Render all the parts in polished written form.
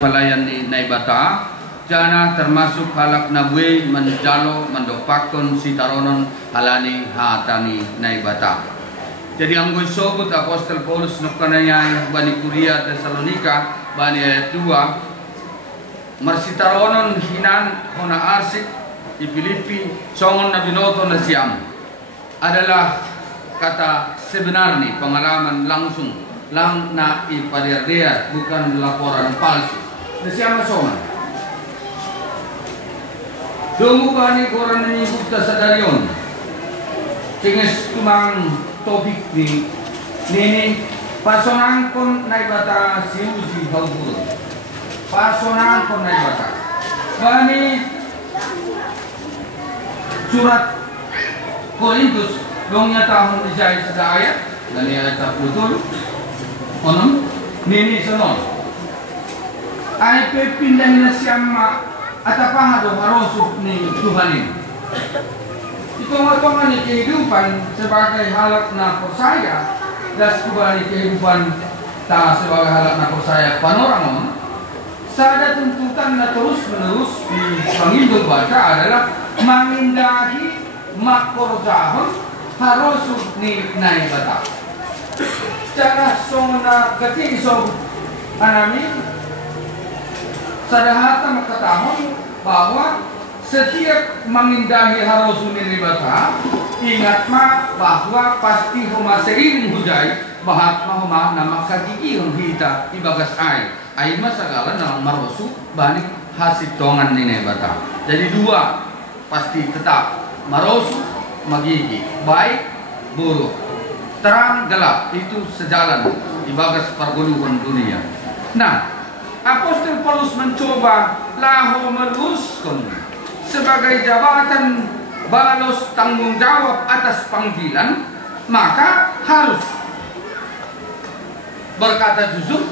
pelayan di Naibata jana termasuk halak nabwe menjalo mendopakon sitaronon halani hatani Naibata. Jadi anggoy sobut Apostol Paulus nukanaya bani Kuria Tesalonika bani ayat 2 marsitaronon hinan hona arsik di Filipi songon na binoto na siyam adalah kata sebenarnya pengalaman langsung lang na ipadir-dir bukan laporan palsu. Nasiama soma. Dungu bani koran ni bukta sa daryon. Tinges tumang topik ni nini pasonan kon Naibata siuji halbur. Pasonan kon Naibata. Bani surat Korintus dongnya tahun dijahit sa ayat dari ayat 10 onom nini sonon. Ay pindahin na siyama at apahado marosok ni Tuhanin. Ito nga ni kehidupan sebagai halak na persaya das kubani kehidupan ta sebagai halak na persaya panoramon sada tuntutan na terus menerus di Pangindong Baca adalah mengindahi makorjahon harosok ni Naibata. Cara sona gati iso anami sadahata makatahon bahwa setiap mengindahi harosun Naibata ingat ma bahwa pasti homa seiring hujai bahat ma homa nama kagigi hita ibagas ai ma segala nama marosu bani hasil tongan Naibata. Jadi dua pasti tetap marosu magigi baik buruk terang gelap itu sejalan ibagas perguluhan dunia. Nah, Apostol Paulus mencoba lahu meluruskan sebagai jabatan balos tanggung jawab atas panggilan, maka harus berkata jujur,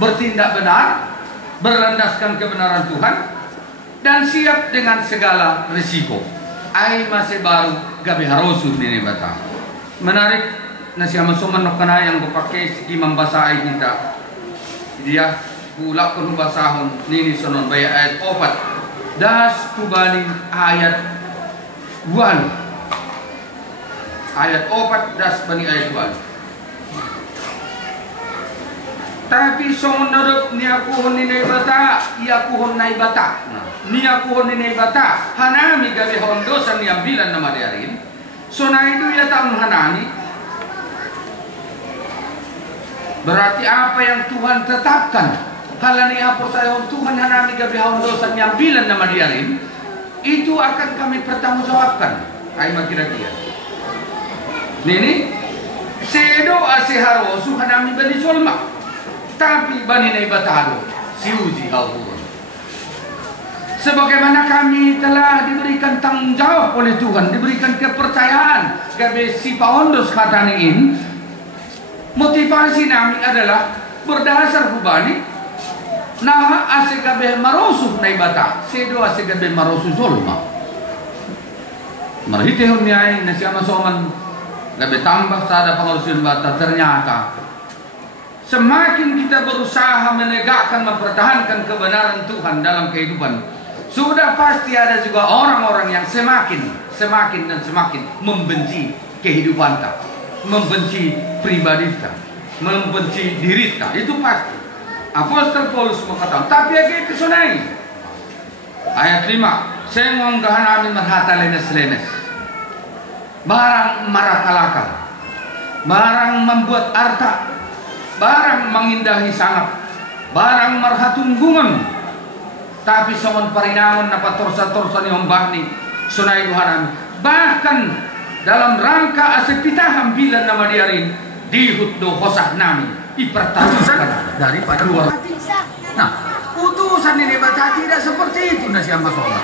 bertindak benar, berlandaskan kebenaran Tuhan, dan siap dengan segala risiko. Ai masih baru gabi harosun ini bata. Menarik nasi amasoman nokana yang dipakai segi membahasa ayat kita. Dia ulak kun basahon nini sonon baya ayat 4 das kubani ayat 2 ayat 4 das bani ayat 2 tapi sonon nadop ni aku hon ni Naibata ia aku hon Naibata ni aku hon ni Naibata hanami gabi hon dosa ni ambilan nama diarin sona itu ya tam hanani berarti apa yang Tuhan tetapkan halani apa saya Tuhan hanami gabi haun dosa nyambilan nama diarin itu akan kami pertanggungjawabkan. Ay makira-kira. Nini sedo asiharosu hanami bani solma tapi bani Naibata siuji halbur. Sebagaimana kami telah diberikan tanggung jawab oleh Tuhan, diberikan kepercayaan gabi si paondos kataniin, motivasi nami adalah berdasar hubani nah asikabe marosu Naibata sedo asikabe marosu zolma marhitehon niay na siya masoman gabe tambah sada pangalusin bata. Ternyata semakin kita berusaha menegakkan mempertahankan kebenaran Tuhan dalam kehidupan, sudah pasti ada juga orang-orang yang semakin dan semakin membenci kehidupan kita, membenci pribadi kita, membenci diri kita. Itu pasti. Apostol Paulus mengatakan, tapi agak kesunai. Ayat 5, sengong gahanami marhata lenes-lenes. Barang marakalakal. Barang membuat arta. Barang mengindahi sangat. Barang marhatunggungan. Tapi songon parinangon na patorsa-torsa ni ombahni. Sunai gahanami. Bahkan dalam rangka asepitaham bilan nama diarin. Dihut do hosah nami. Ipertahankan daripada luar. Nah, utusan ini Naibata tidak seperti itu nasi amasoman.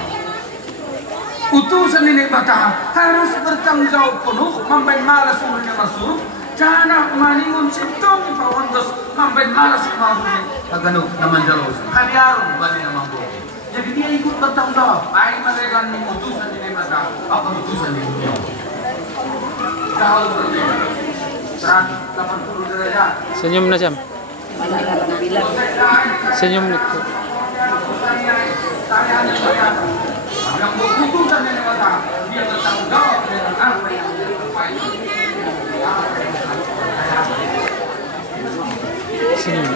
Utusan ini Naibata harus bertanggung jawab penuh, memben malas ulunnya masuk, jana maningun sintong pawandos, memben malas ulunnya kaganu naman jalos. Kaliarun bani naman po. Jadi dia ikut bertanggung jawab. Ay mereka ni utusan ini Naibata, apa utusan ini? Kalau berbeda. 180 derajat. Senyum na siya. Senyum nih. Yang berputusan yang datang, dia bertanggung jawab dengan apa yang dia lakukan. Senyum.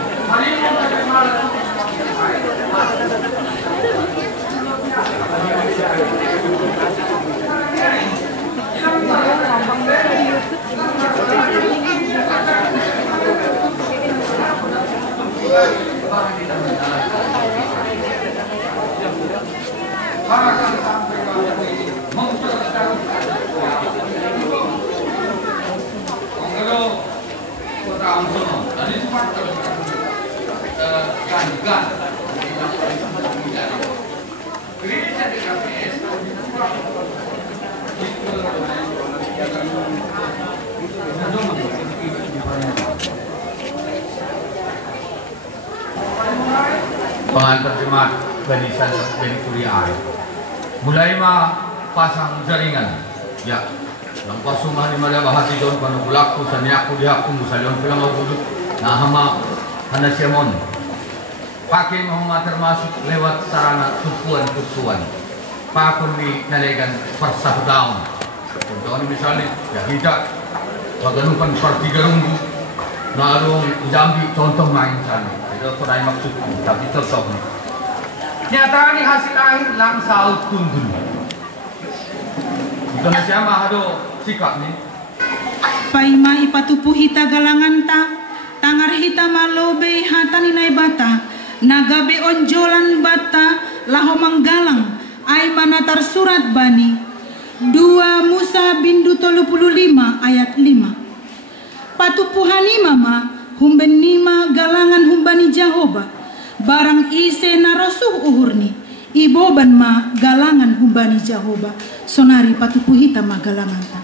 Pengantar jemaat barisan dari kuliah mulai pasang jaringan ya yang pasumah di mana bahasi don panu bulaku saniaku dihaku musalion pulang mau duduk nah hama hana siamon pakai mau termasuk lewat sarana tupuan pakun di nalegan persah daun contohnya misalnya ya tidak baganupan parti garunggu narung jambi contoh main sana itu sorai maksud tapi cocok nyata ini hasil akhir lang saut tundun itu na siya mahado sikap nih paima ipatupu hita galangan ta tangar hita malobe hata ninay bata nagabe onjolan bata laho manggalang ay manatar surat bani 2 Musa bindu 35 ayat 5 patupuhani mama humben nima galangan humbani Jahoba barang ise narosuh uhurni iboban ma galangan humbani Jahoba sonari patupuhita ma galangan ta.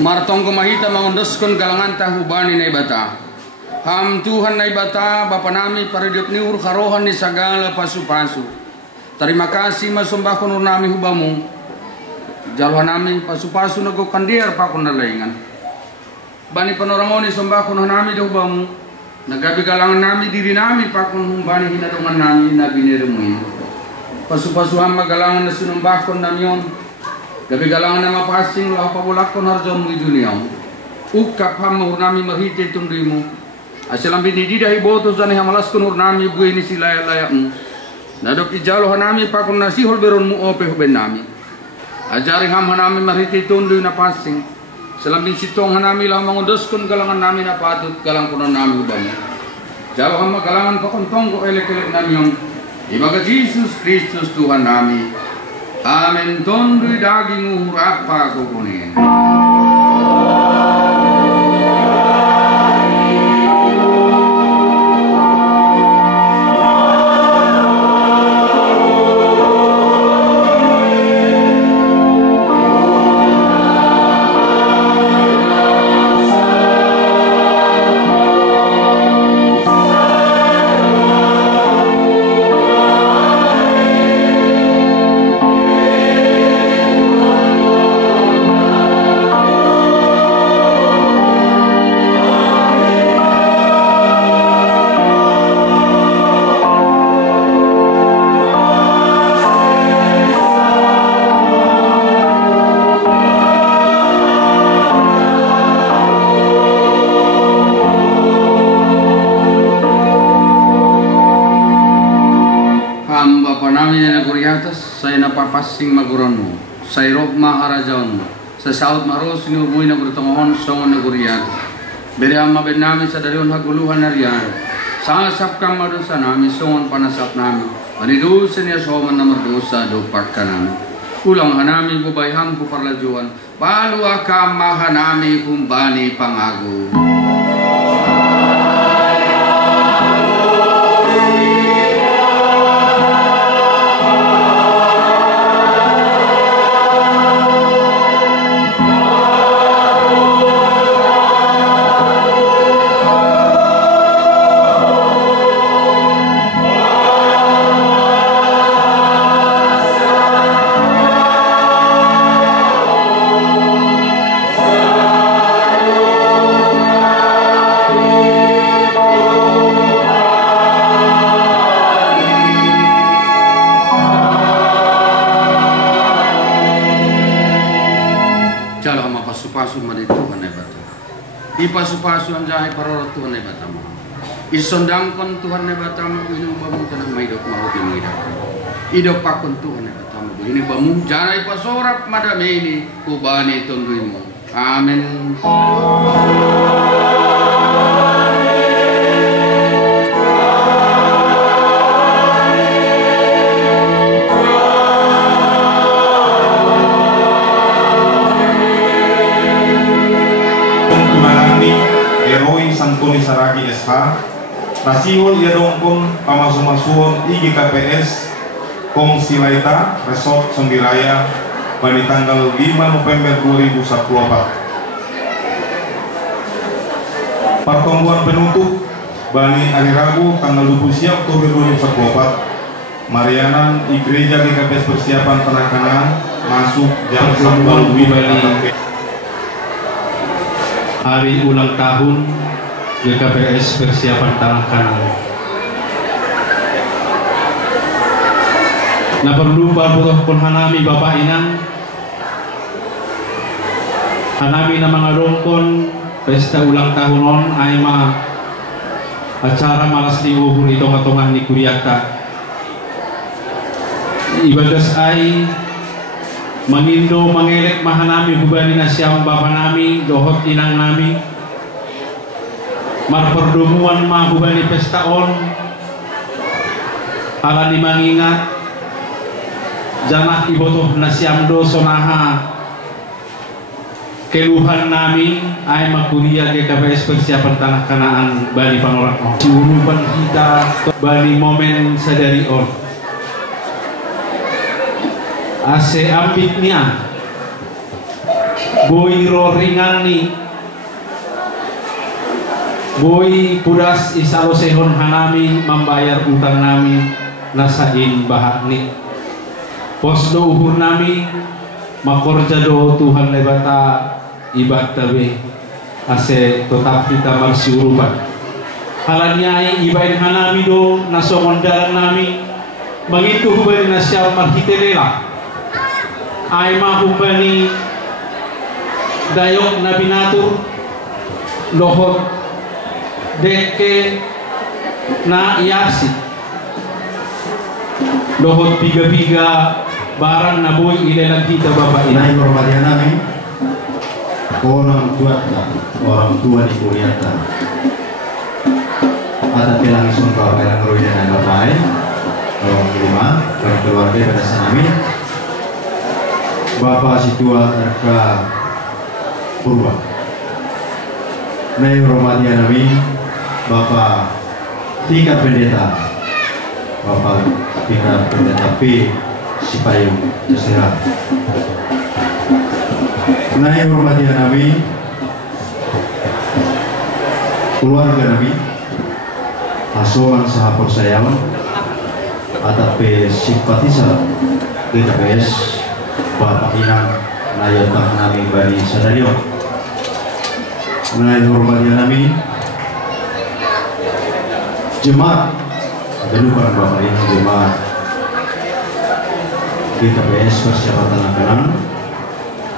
Martong kumahita mangondoskan galangan tahubani na ibata. Ham Tuhan na ibata, Bapa nami paridip ni urkarohan ni sagala pasu-pasu. Terima kasih masumbah kunur nami hubamu. Jalwa nami pasu-pasu nago kandiar pa kun nalaingan. Bani panorangoni sumbah kunur nami hubamu. Nagabi galangan nami diri nami pa kun humbani hinadungan nami nabi nirumuin. Pasu-pasu hamba galangan na sinumbah kun namion. Gabi galangan na mapasing lah pabulak kun harjon mu dunia. Ukap hamba nami mahite tundrimu. Asalam binididah ibotos dan hamalas kunur nami buai ni silaya-layakmu. Nadok ijalo hanami pakun nasihol beron mu ope huben nami. Ajari ham hanami mariti tundu na pasing. Selambing sitong hanami lah mangundoskan galangan nami na patut galang kuno nami hubang. Jalo hama galangan pakun tonggo elek-elek nami yang ibaga Jesus Kristus Tuhan nami. Amin. Tundu daging urapa kukunin. Pasing maguronmu, say rob maharajaonmu, sa saud maros inurmui na bertongohon songon na guriat. Beri amma ben nami sa darion haguluhan na riyan. Sasap kang madosa nami songon panasap nami. Manidusan niya soman na mardosa dopak ka nami. Kulang hanami bubayhang puparlajuan. Palua ka mahanami kumbani pangago. Ipasu-pasu ang jahay parorot Tuhan ay batama. Isondangkon Tuhan ay batama. Inong bamong tanang maidok mahuti mo idap. Idok pakon Tuhan ay batama. Ini bamong jahay pasorap madami ini. Kubani tunduin mo. Amen. Santuni Saragi SH Rasihul Yadongkong Pamasumasuhon IGKPS Kong Silaita Resort Sembiraya pada tanggal 5 November 2014. Pertemuan penutup Bani Hari Rabu tanggal 20 Oktober 2014. Marianan di Gereja GKPS Persiapan Penanganan masuk jam 10 hari ulang tahun GKPS Persiapan Penanganan. Na perlu butuh pun hanami Bapak Inang, hanami na mga rongkon pesta ulang tahunon ay acara malas di ubur ito katungan ni Kuryata. Ibadas ay mangindo mangelek mahanami hubani na siyang Bapak nami dohot inang nami marperdumuan mahubani pestaon ala ni mangingat jamak ibotoh na siyam do sonaha keluhan nami ay magkuliah GKPS Persiapan Tanah Kanaan bani panorak diurupan kita bani momen sadari on ase ambit niya boy roringan ni boy pudas isalosehon hanami membayar utang nami nasain bahak ni pos do uhur nami makorja do Tuhan lebata ibat tabe ase tetap kita marsiuruban halanyai ibain hanami do nasongon dalan nami mangitu hubani nasyal marhitelela ay mahubani dayok na binatur lohot deke na yasi lohot biga-biga barang na boy ilelang kita bapak ini hormatian namin orang tua di Kuriata ada tilang isun bapak yang ngeruin dan bapak orang kelima dari keluarga pada sanami bapak situa RK Purwa ini hormatian namin bapak tingkat pendeta bapak tingkat pendeta P Sipayung terserah. Naik hormati Nabi, keluarga Nabi, asuhan sahabat sayang, atape simpatisan GKPS Bapak Inang Nayotah Nabi Bani Sadario. Naik hormati Nabi, jemaat, lupa Bapak Inang jemaat GKPS Persiapatan Akanan,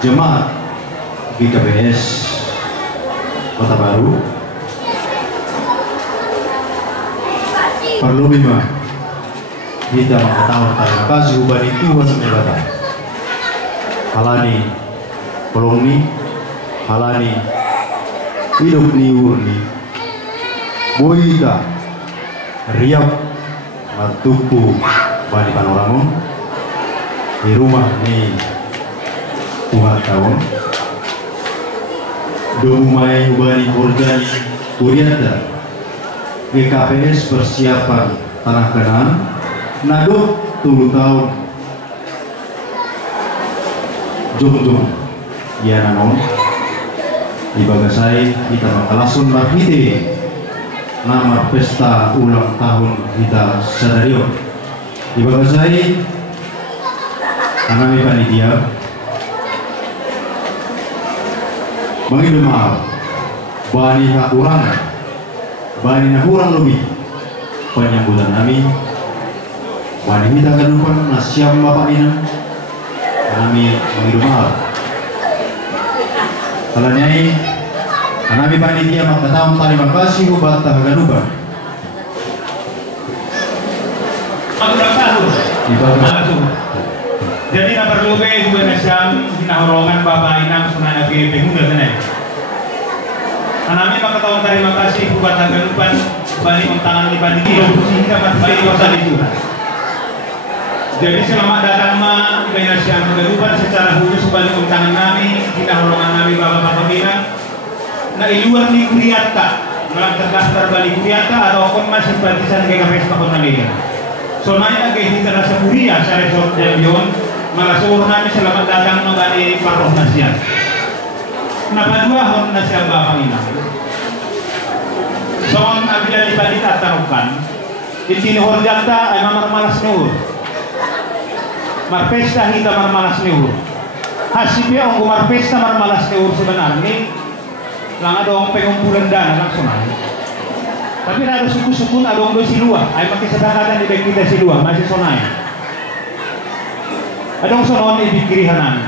jemaat GKPS Kota Baru, perlu bima kita mengetahui terima kasih ubani Tuhan sebata halani pelongi halani hidup ni urni boita riap martupu bani panoramon di rumah ni Tuhan tahun domai ubani Borjani Kuriata GKPS persiapan tanah Kanaan nadok 7 tahun jom ya nanon di bagasai kita mengkalasun marhite nama pesta ulang tahun kita Sadario di bagasai anami panitia mengirim maaf bani hakurangan bani kurang lebih penyambutan kami bani kita kedepan nasyam bapak ina kami mengirim maaf kalanyai kami panitia mengatakan terima kasih buat tahaganuban jadi na perlu be juga nasyam hinahorongan bapak inang sunana ge pengunggah tenai. Anami makataon terima kasih buat haganupan bani untangan di panitia sehingga masih kuasa itu. Jadi selamat datang ma ibai nasyam haganupan secara khusus bani untangan nami hinahorongan nami bapak inang. Na iluar ni Kuriata, malam terdaftar bani Kuriata atau kon masih simpatisan GKPS Pakonalia. Sonaya ge kita rasa kuria sa resort Jambion. Malah suruh nami selamat datang mengenai paroh nasihat. Kenapa dua hon nasihat bapak ini? Soal abila dibanding tarukan, ini horjata ay malas nur. Marpesta kita malas nur. Hasibnya orang marpesta malas nur sebenarnya. Lang ada orang pengumpulan dana langsung aja. Tapi ada suku-suku ada orang do silua. Ay pakai sedekatan di bagi kita silua masih sonai. Adong sonon ibigirihanan.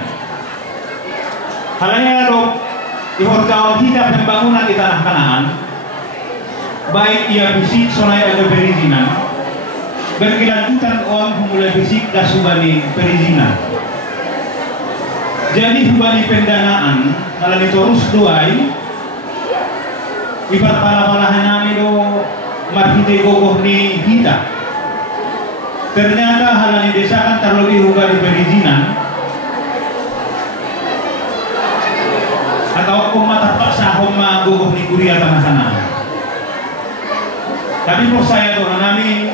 Halanya adong ihorjao kita pembangunan di tanah Kanaan. Baik ia fisik sonai ada perizinan. Berkelanjutan on mulai fisik dasubani perizinan. Jadi hubani pendanaan kalau ditorus duai ibarat pala-palahan namin do marhite gogoh ni kita. Ternyata hal yang didesakan terlebih hubungan perizinan atau umat terpaksa homa gugup di kuria tanah sana. Tapi pun saya doa nami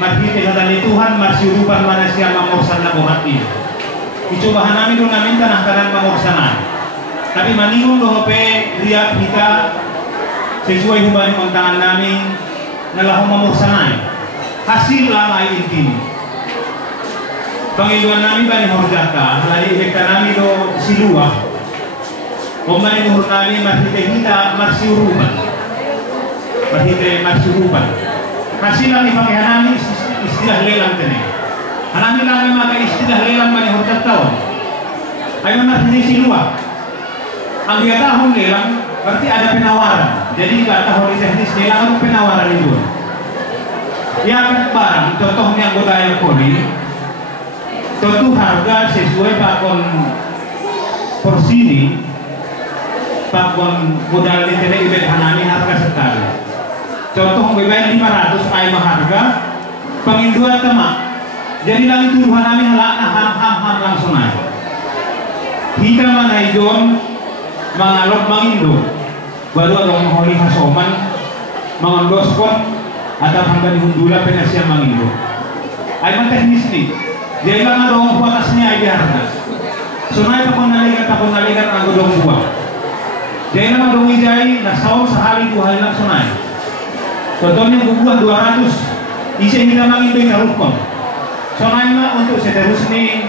marhite hadani Tuhan masih rupan manusia mamorsan na buhati. Icobahan nami doa nami tanah kanan mamorsanan. Tapi maningon doa pe riak kita sesuai hubungan kontangan nami nalah mamorsanan. Hasil lang ay intim. Pangiluan nami bani horjata, halali ibekta nami do siluah. Pemani nuhur nami marhite kita marsiuruban. Marhite marsiuruban. Kasih lang ipakihan nami istilah lelang tene. Hanami lang maka istilah lelang bani horjata. Ayo marhite siluah. Ang tahun lelang berarti ada penawaran. Jadi nggak tahu di teknis lelang itu penawaran itu. Ya barang, contohnya budaya koni. Tentu harga sesuai pakon porsini, pakon modal di tele ibet hanani harga sekali. Contoh bebek 500 ay harga, pengindua temak. Jadi lang itu hanani halakna ham langsung ay. Kita manaijon mangalog mangindo, baru ada mengholi hasoman, mengondoskon atau hanggang dihundula penasiam mangindo. Ay teknis nih. Jadi lang ang buat atasnya aja harga. Sunay tapunaligan ang dong buah. Jadi lang ang ijay nasaw sehari 2 hari lang sunay. Contohnya bubuah 200, isi kita mangindo tarukon. Sunay na untuk seterus ni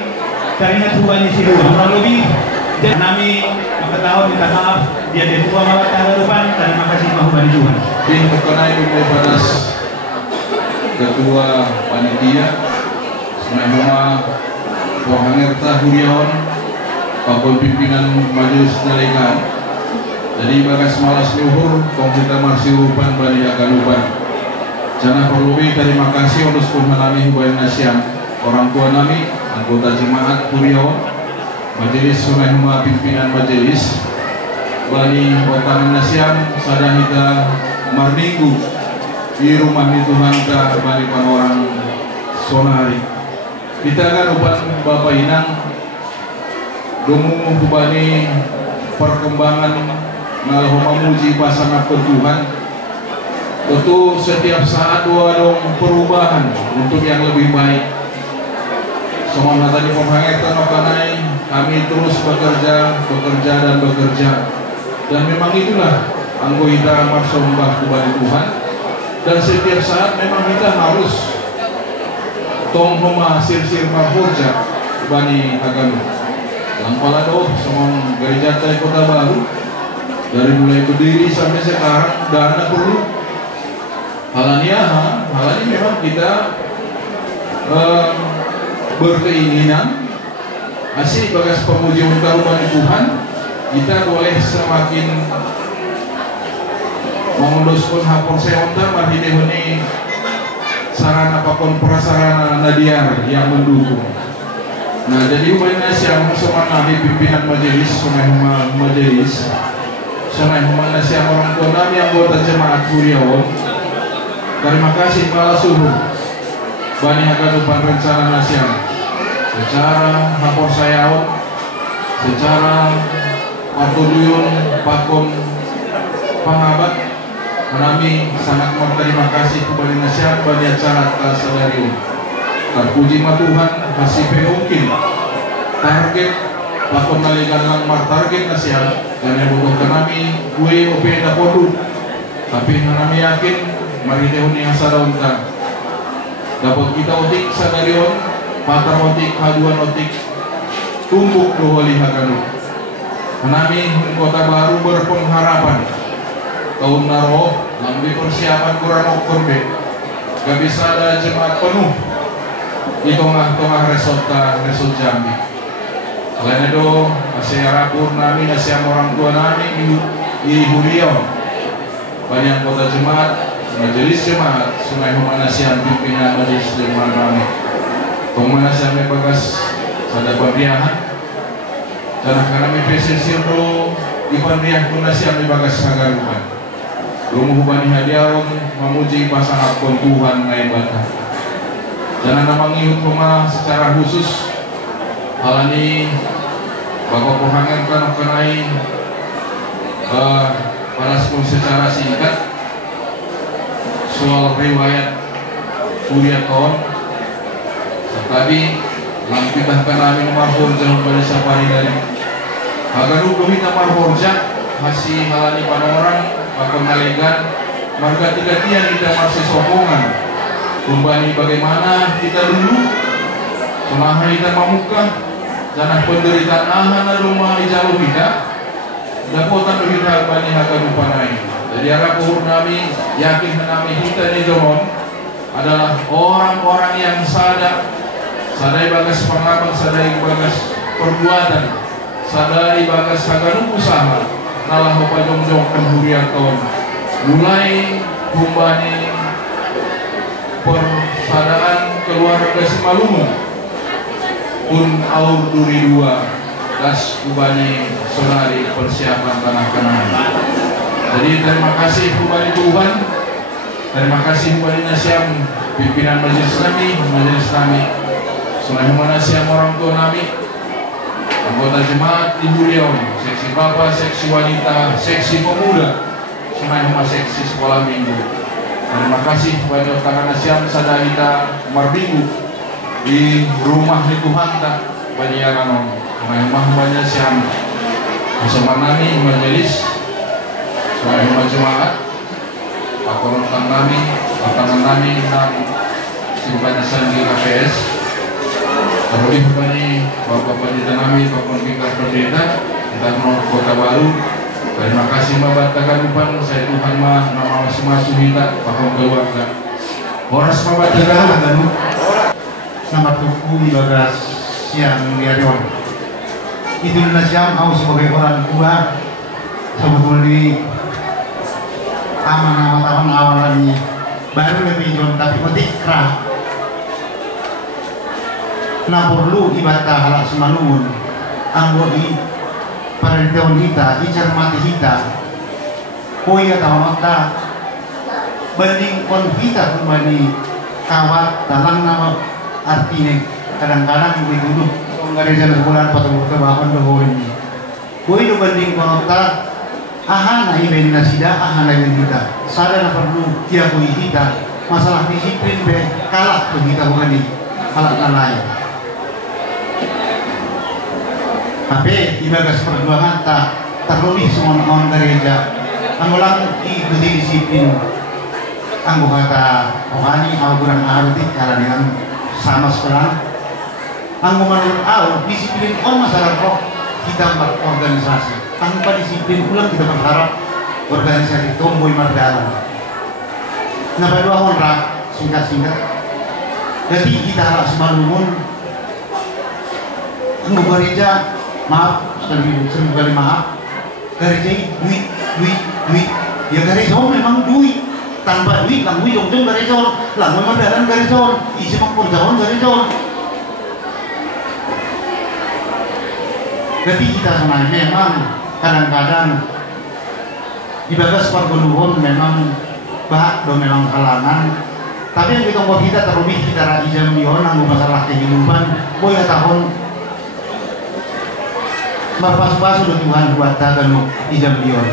karena tujuannya si dua. Kurang lebih dan kami mengetahui minta maaf dia dari tua malah tahun terima kasih mahubani Tuhan. Din berkenai daripada ketua panitia Semua Wahangerta Huriawan Pakon pimpinan Majelis Nalekan. Jadi bagas malas luhur Komputer Marsiurupan Bani Aganuban. Jana perlu terima kasih untuk mengalami hubungan Asyam orang tua nami anggota jemaat Huriawan Majelis Sunai Huma pimpinan Majelis Bani Otangan Asyam Sadahita Marminggu di rumah Tuhan ka Bani Panorang Sonari. Kita akan upan Bapak Inang Dumu hubani perkembangan ngalah memuji pasangan Tuhan. Tentu setiap saat ada perubahan untuk yang lebih baik. Semua tadi pemhangetan makanai kami terus bekerja dan bekerja. Dan memang itulah anggota marsambah kepada Tuhan. Dan setiap saat memang kita harus tong homa sir marhorja bani agama. Langpala doh semua gereja Kota Baru dari mulai berdiri sampai sekarang dana perlu. Halani memang kita berkeinginan asih bagas pemuji untuk bani Tuhan kita boleh semakin mengunduskan hapor seontar marhidehoni sarana apapun prasarana nadiar yang mendukung. Nah jadi hubungan Asyam semua pimpinan majelis Sunai Huma majelis Sunai Huma Asyam orang tua nami anggota jemaat Huriawan. Terima kasih Kepala Suhu Bani Haganupan Rencana Asyam secara hapor sayaon secara Artuduyun Pakon Pangabat. Kami sangat berterima kasih kepada Asyam bagi acara Kasadarium. Terpuji Tuhan masih mungkin target Pakon Naligan target Asyam dan yang butuh kami gue openda podu. Tapi kami yakin mari tehuni asadaunta dapat kita otik sadarion patar otik haduan otik tumbuk doholi haganu. Kami Kota Baru berpengharapan tahun naro lambi persiapan kurang okorbe gak bisa ada jemaat penuh di tengah resort Jambi. Selain itu masih rapur nami nasiam orang tua nami di Huriawan banyak kota jemaat majelis jemaat Sungai Huma Asyam pimpinan majelis jemaat nami Huma Asyam bagas sada pemriahan dan kami presensir dulu di pemriah pun Asyam di bagas sagarukan. Rumah Bani Hadiawan memuji pasangan Tuhan naibata. Dan nama ngihut rumah secara khusus halani bapak pohangan kan kenai pada secara singkat soal riwayat Suriaton. Tadi lampitah kami marhorja pada sapari dari agar hukum kita marhorja masih halani pada orang Pakon Nalegan marga tiga-tiga kita masih sokongan kembali bagaimana kita dulu Sunaha kita mamukah janah penderitaan ahana rumah ijalu kita dapotan kita bani hakadupanai. Jadi arah kuhur nami yakin nami kita ni johon adalah orang-orang yang sadar bagas pengabang, sadai bagas perbuatan, sadai bagas haganu usaha nalah hopajong-jong penghurian tahun mulai kumbani persadaan keluarga Simalungun pun aur duri dua das kubani sonari persiapan tanah Kanaan. Jadi terima kasih kubani Tuhan, terima kasih kubani Nasyam pimpinan majelis kami selain Nasyam orang tua kami, anggota jemaat Ibu Riau, seksi bapak, seksi wanita, seksi pemuda, selain seksi sekolah minggu. Terima kasih kepada kakak Nasyam Sadahita Marbinggu di rumah di Tuhan tak banyak orang banyak siam bersama nami majelis selain jemaat pakonotan nami patangan nami dan simpatisan di KPS terlebih kembali bapak pendeta nami bapak tingkat pendeta kita menolak Kota Baru. Terima kasih mabatakan upan saya Tuhan mah nama semua suhita pakon keluarga horas mabatakan dan selamat tuku bagas siang liarion itu Nasyam aku sebagai orang tua sebetulnya aman tahun awalannya baru lebih jon tapi ketik kerah nah perlu ibadah halak Simalungun anggota pada tahun kita dicermati kita koya tahun kita banding kon kita kembali kawat dalam nama artinya kadang-kadang dituduh gereja sebulan patut kebahan doa ini. Koi do banding konota ahana iben nasida ahana iben kita. Sadar perlu dia koi kita masalah disiplin be kalah kita bukan di kalah lain. Tapi ibagas perjuangan tak terlebih semua orang gereja. Angulang ikuti disiplin. Anggo kata rohani au kurang arti cara dengan sama sekarang. Anggo menurut au disiplin masalah roh kita berorganisasi. Tanpa disiplin ulang kita berharap organisasi tumbuh mardalan. Nah pada dua orang singkat-singkat. Jadi kita harus Simalungun anggo gereja maaf sering kali maaf gereja duit ya gereja memang duit tanpa duit lang duit dong gereja lang mardalan gereja isi mengkurjawan gereja. Jadi kita sebenarnya memang kadang-kadang ibadah perguluhun memang bahak do memang halangan. Tapi yang kita buat kita terlebih kita rajam dion anggo masalah kehidupan boy tahun berpas-pas do Tuhan buat tagano ijam dion.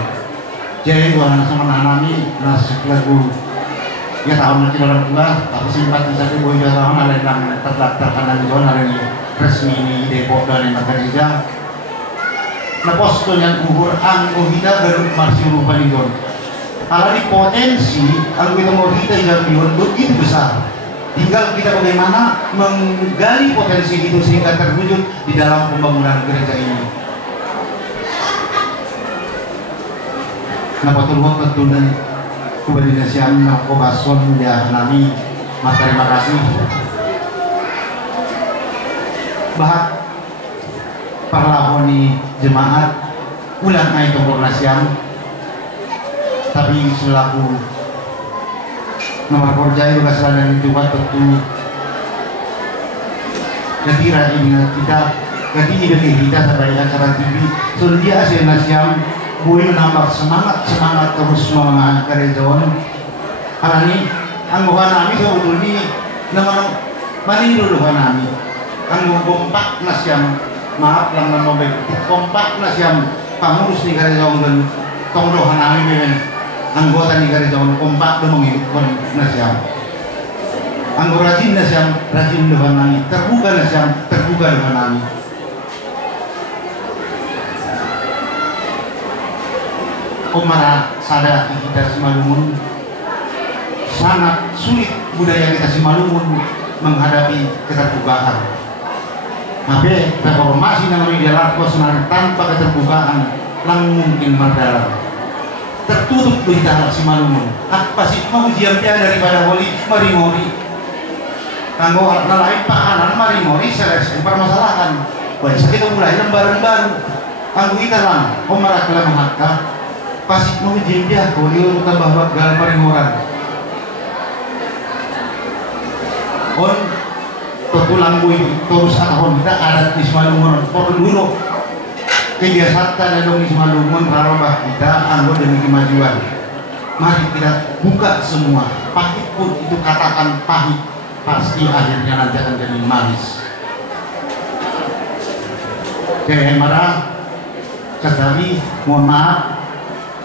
Jadi Tuhan sama nanami nas lagu ya tahun nanti dalam bulan aku simpan satu boy tahun ada yang terdaftar kanan dion ada resmi ini Depok dari gereja. Na posto yang uhur anggo kita garut marsi rupan idon. Kalau di potensi anggo kita mau kita yang dion itu besar. Tinggal kita bagaimana menggali potensi itu sehingga terwujud di dalam pembangunan gereja ini. Nah patulung tentunya kubadinasian na kobason ya nami mas terima kasih. Bahak parlahoni jemaat ulang naik Nasyam tapi selaku nomor kerja juga selalu juga tentu jadi ini kita jadi bagi kita sebagai acara TV sudah asyik Nasyam boleh menambah semangat terus mengangkat gereja karena ini anggota kami sebetulnya nama banding dulu kami anggota kompak Nasyam maaf lang nama baik kompak Nasyam pengurus di gereja dan tongdohan kami memang anggota di gereja kompak dan menghidupkan Nasyam anggota rajin Nasyam rajin dengan kami terbuka Nasyam terbuka dengan kami Omara sadar kita Simalungun sangat sulit budaya kita Simalungun menghadapi keterbukaan Tapi reformasi yang dilakukan sebenarnya tanpa keterbukaan lang mungkin mardalan. Tertutup di tanah si Malungun. Apa sih mau jiapnya daripada wali marimori? Kanggo lain pakanan marimori selesai permasalahan. Baik kita mulai lembaran baru. Kanggo kita lang pemeraklah menghakka. Pasti mau jiapnya wali untuk bahwa gal marimoran. On tulang bui terus akon kita adat di Malungun por dulu kebiasaan dong di Malungun rarobah kita anggo demi kemajuan. Mari kita buka semua, pahit pun itu katakan pahit, pasti akhirnya nanti akan jadi manis. Oke, marah sekali mohon maaf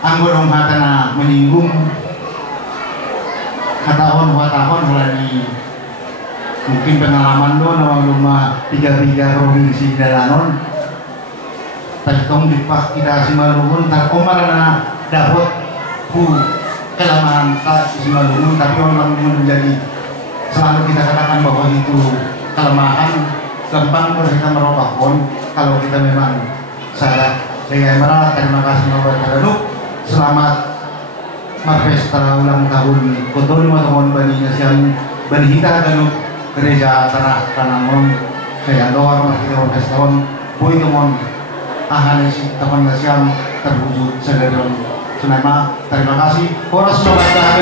anggo dong hatana menyinggung katahon lagi mungkin pengalaman do nama rumah 3 provinsi dalanon tapi tong dipak kita si Malungun tak omarana dapat kelemahan tak si Malungun tapi orang menjadi selalu kita katakan bahwa itu kelemahan gampang kita merubah pun kalau kita memang sadar. Saya merah terima kasih Bapak Taranuk, selamat Marpesta ulang tahun Kotor 5 tahun Bani Nasiam Bani Hita Ganuk Gereja Tanah Tanamon saya doa kita tahun boy temon tahan si teman nasiam terwujud sedang senama. Terima kasih Horas Bapak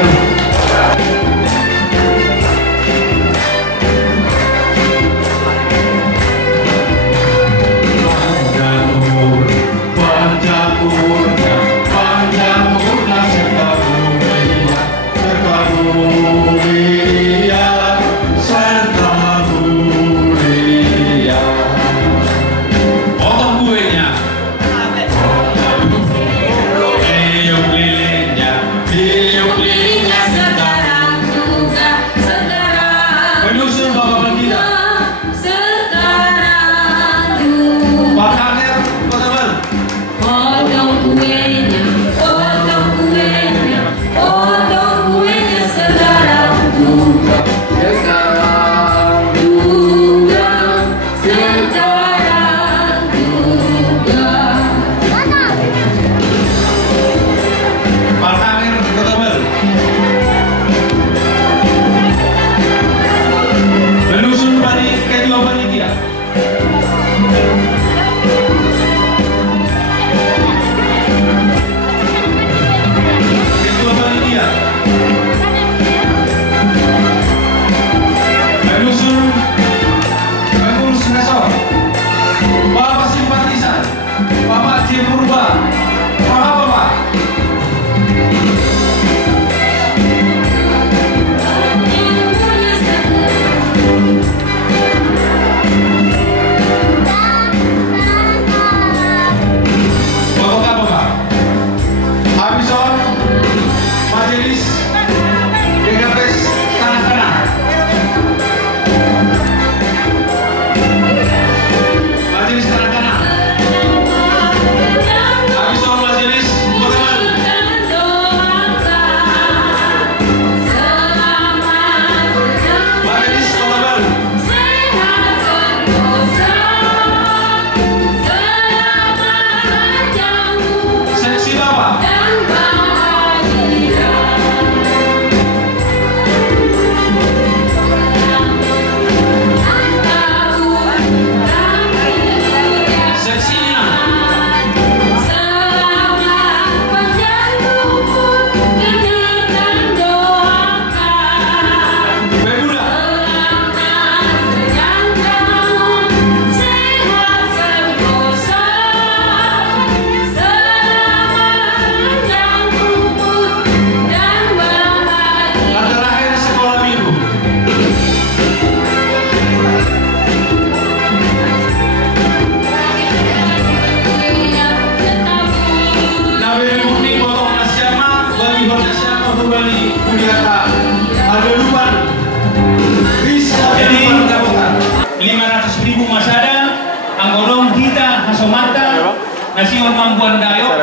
Nasiwan Mambuan Dayo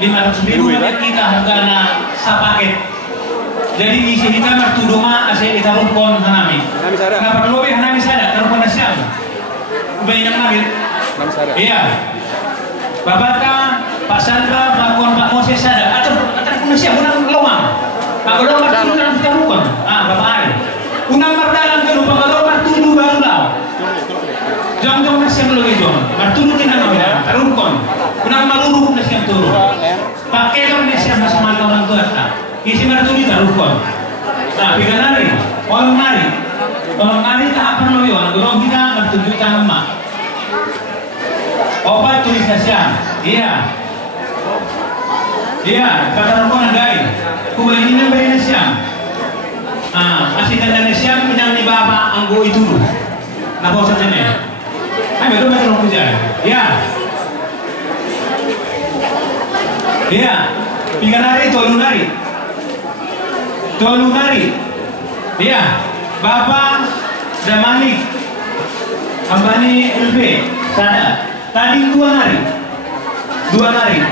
500.000 kita hargana sapaket. Jadi isi kita martudoma ase itarupon hanami. Kenapa lebih hanami sada tarupon nasiam. Ubayang namin. Iya. Babata, Pak Sandra, Pak Moses ada. Atau katakan kuna siya, unang lawang. Pagulong at tulo lang kita rukon. Bapak ay. Unang mardalang gano, pagulong at tulo baru law. Jom-jom na siya malugay doon. Martulog din ang mga rukon. Unang maruruk na siya turo. Pakailan na siya masamataw ng tuwat na. Isi martulog na rukon. Bigyan na rin. Walang nari. Walang nari kahapan mo yun. Gulong kita, martulog ka ng ma. Opat tulis na siya. Iya. Iya, kataran ko na guys. Kumain na ba na siya? Kasi tanda na siya, pinang ni Baba ang go itulo. Naposan na niya. Ay, meron ba ko dyan? Iya. Iya. Piganari, tolunari. Tolunari. Iya. Baba, Damanik. Ambani, Ulfe. Sana. Tadi 2 hari. 2 hari.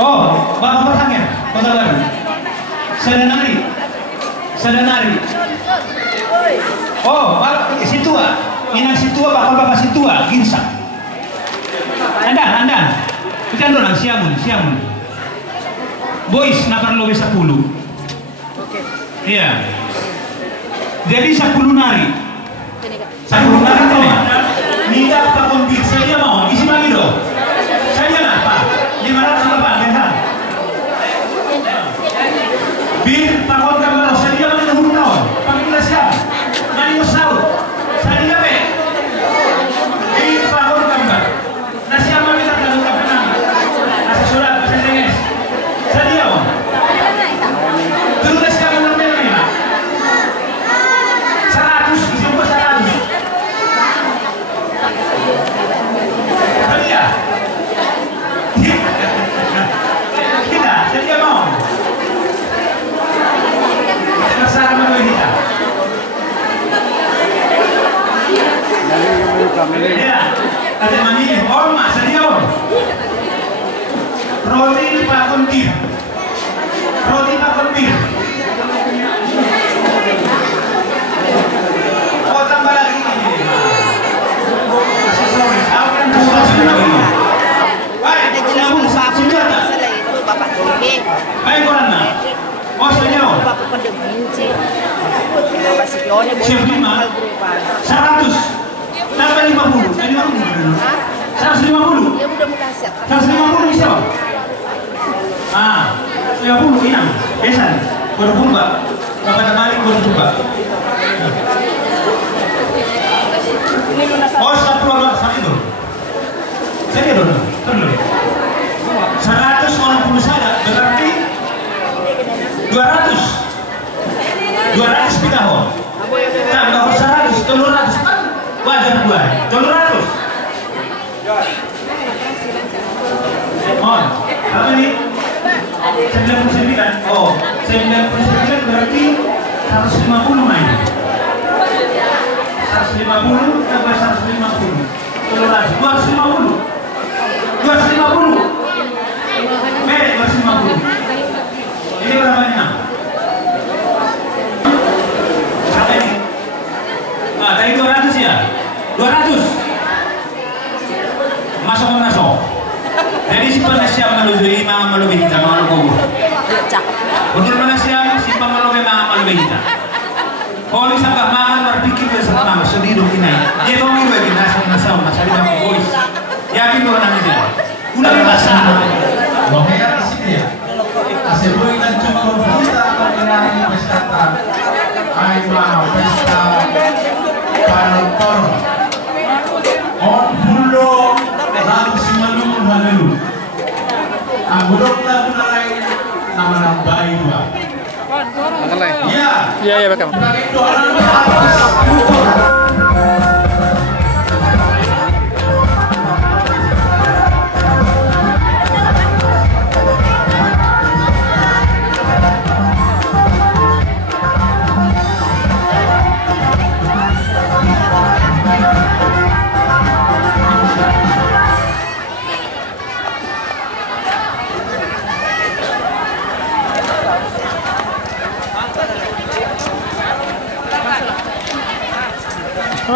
Oh, Bapak Pertangnya, Kota Baru. Sadanari. Oh, Bapak Situa. Inang Situa, Bapak Situa, Ginsa. Anda. Ikan doang siamun. Boys na perlu 10. Iya. Jadi 10 nari. 10 nari tuh. Nida Pak Konbir, saya mau isi lagi dong. Saya lah Pak. 500 Pak, lihat. Bir Pak Konbir, saya mau nahur naon. Panggil siapa? Nani Saud. Saya be. Bir Pak Konbir. Nasi ama kita kalau tak pernah. Nasi surat, nasi denges. Saya mau. Terus nasi kamu nak beli mana? 100, isi 100. Kita, jadi mau. Terserah mana kita. Ya, ada mani, mas, dia om. Roti Pak Konbir. Oh, tambah lagi. Aksesoris. Apa yang terus Bapak Tunggi. Baik orang nak. Oh senyor. Bapak pendeminci. Kenapa sih Yoni boleh mahal berubah? 100. Tambah 50. 150. Ya mudah-mudahan siap. 150 bisa. 50 inang. Biasa. Berhubung Pak. Bapak Damalik berhubung. Oh 10 sama itu. Saya dulu. Terus. 100 orang pengusaha berarti 200 kita ho. Nah, kalau 100, 300 kan wajar gua. 300. Oh, apa ini? 99. Oh, 99 berarti 150 main. 150 tambah 150. 250. 250. Mere 250. Ini berapanya? Berapa ini? Tadi 200 ya? 200. Masuk. Jadi si penasihat melalui melalui kita melalui untuk penasihat si melalui melalui kita. Kalau misalkan mahal berpikir bersama sendiri ini, dia tahu ini kita sama masih ada boys. Yakin orang ini? Udah masalah. Bahaya di sini ya. Aseboy dan cuma kita mengenai pesta pesta Panonton. On bulo lalu si malung halalu. Ang bulok lalu nalay nama ng bayi ba. Iya, Bakam.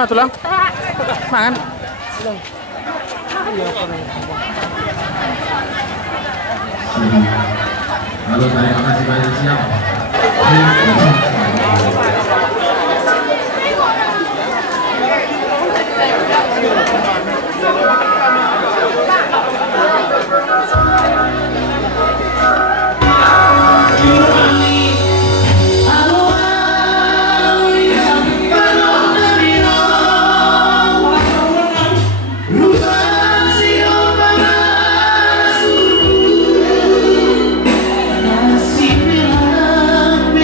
Tulang. Mangan. Halo, terima kasih banyak siap. Nasib bilang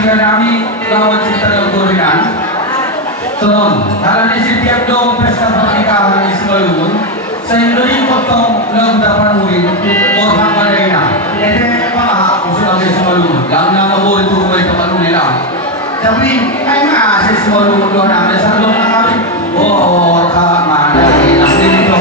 kira kami lawan cerita Al-Quran. Tolong, karena di setiap dong pesta pernikahan di Simalungun, saya beri potong lagu dapat murid orang Malaysia. Ini apa? Usul lagi Simalungun. Yang nama boleh tu boleh tempat murid lah. Tapi, ay nga si Simalungun doon ang nasa doon na kami. Oh, mana nanti itu.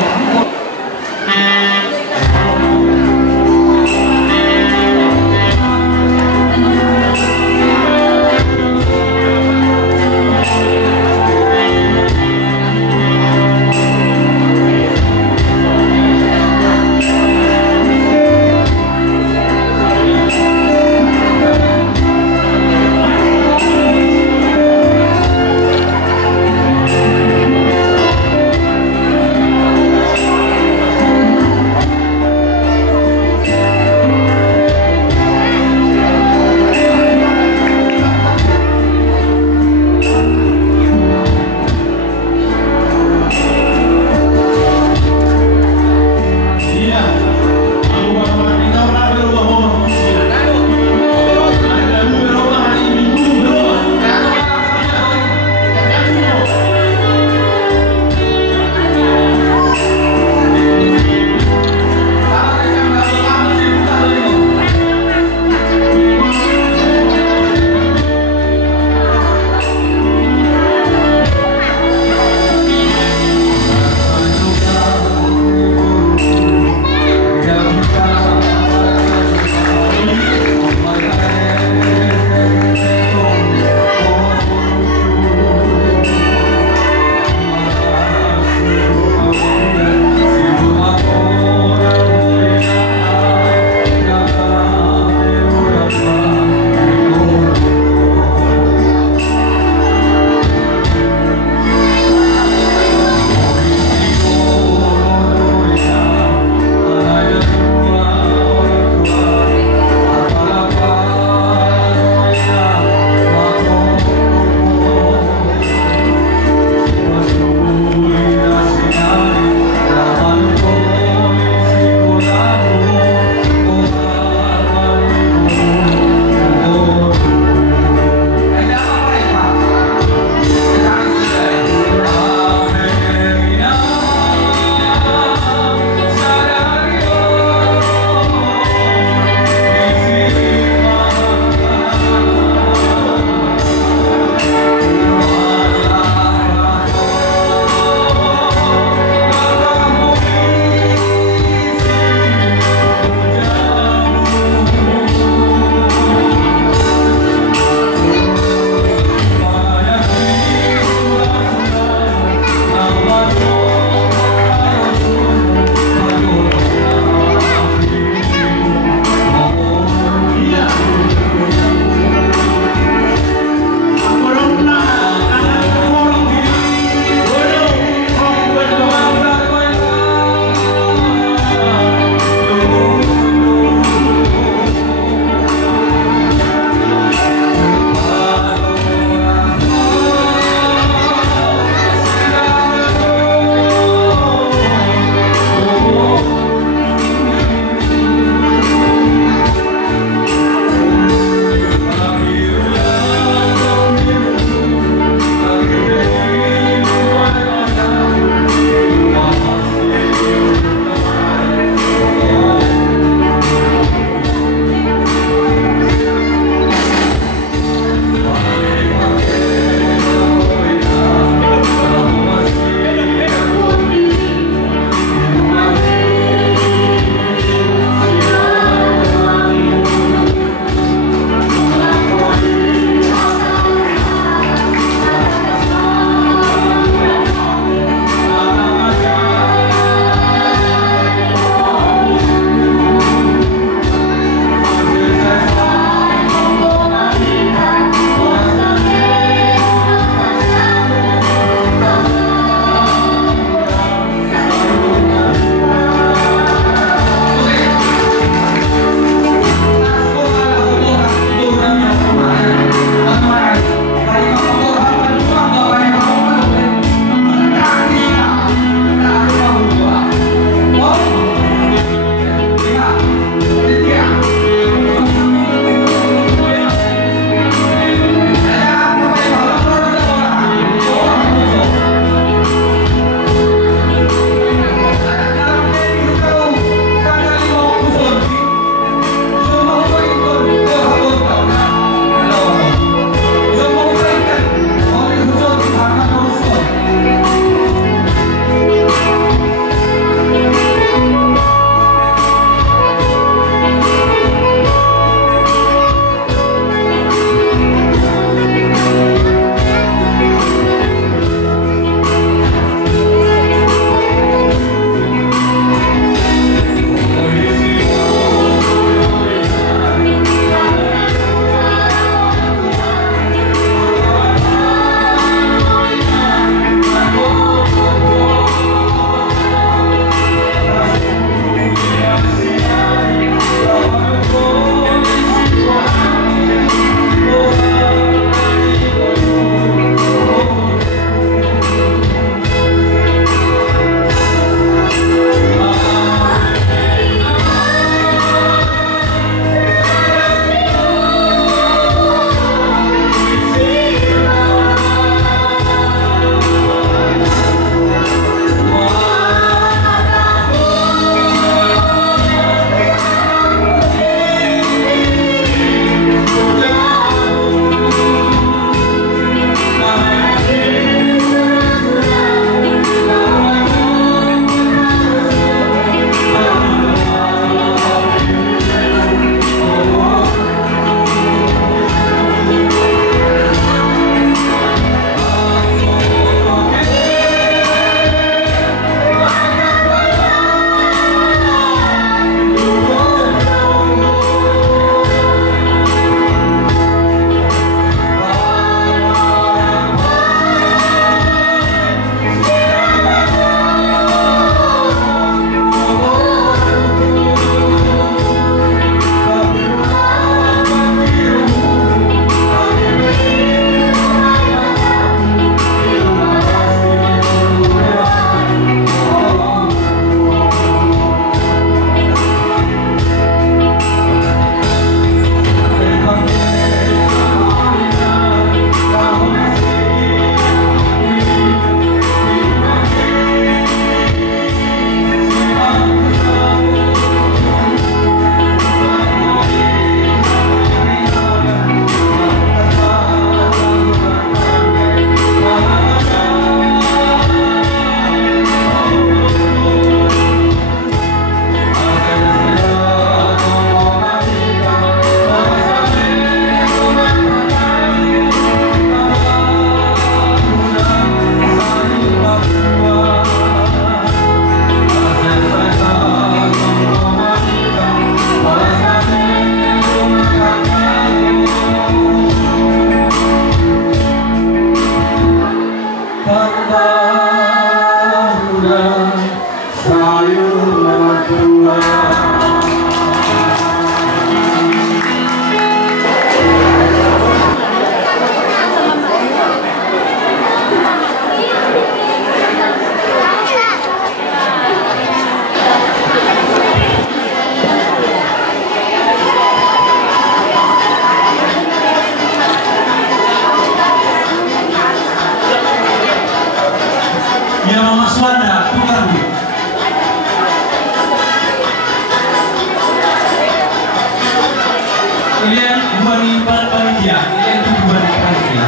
Suanda tukar duit. Ini yang buani panitia, ini yang buani panitia.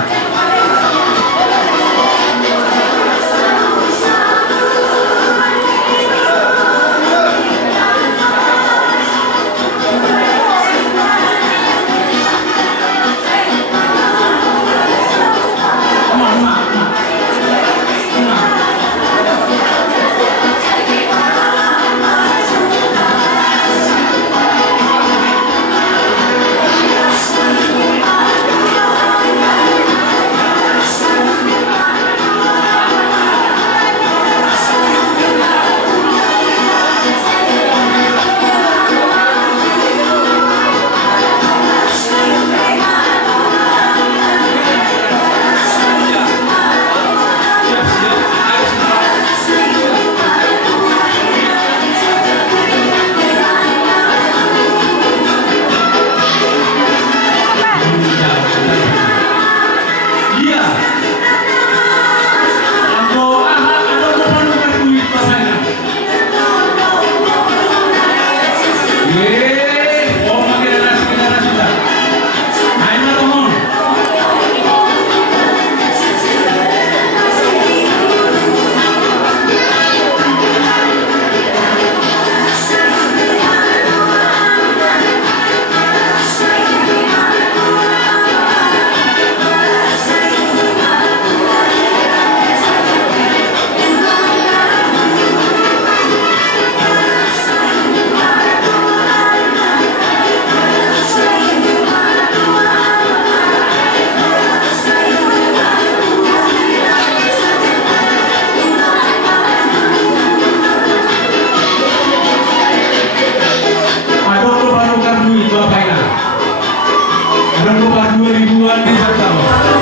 Ada 2000-an di Jakarta.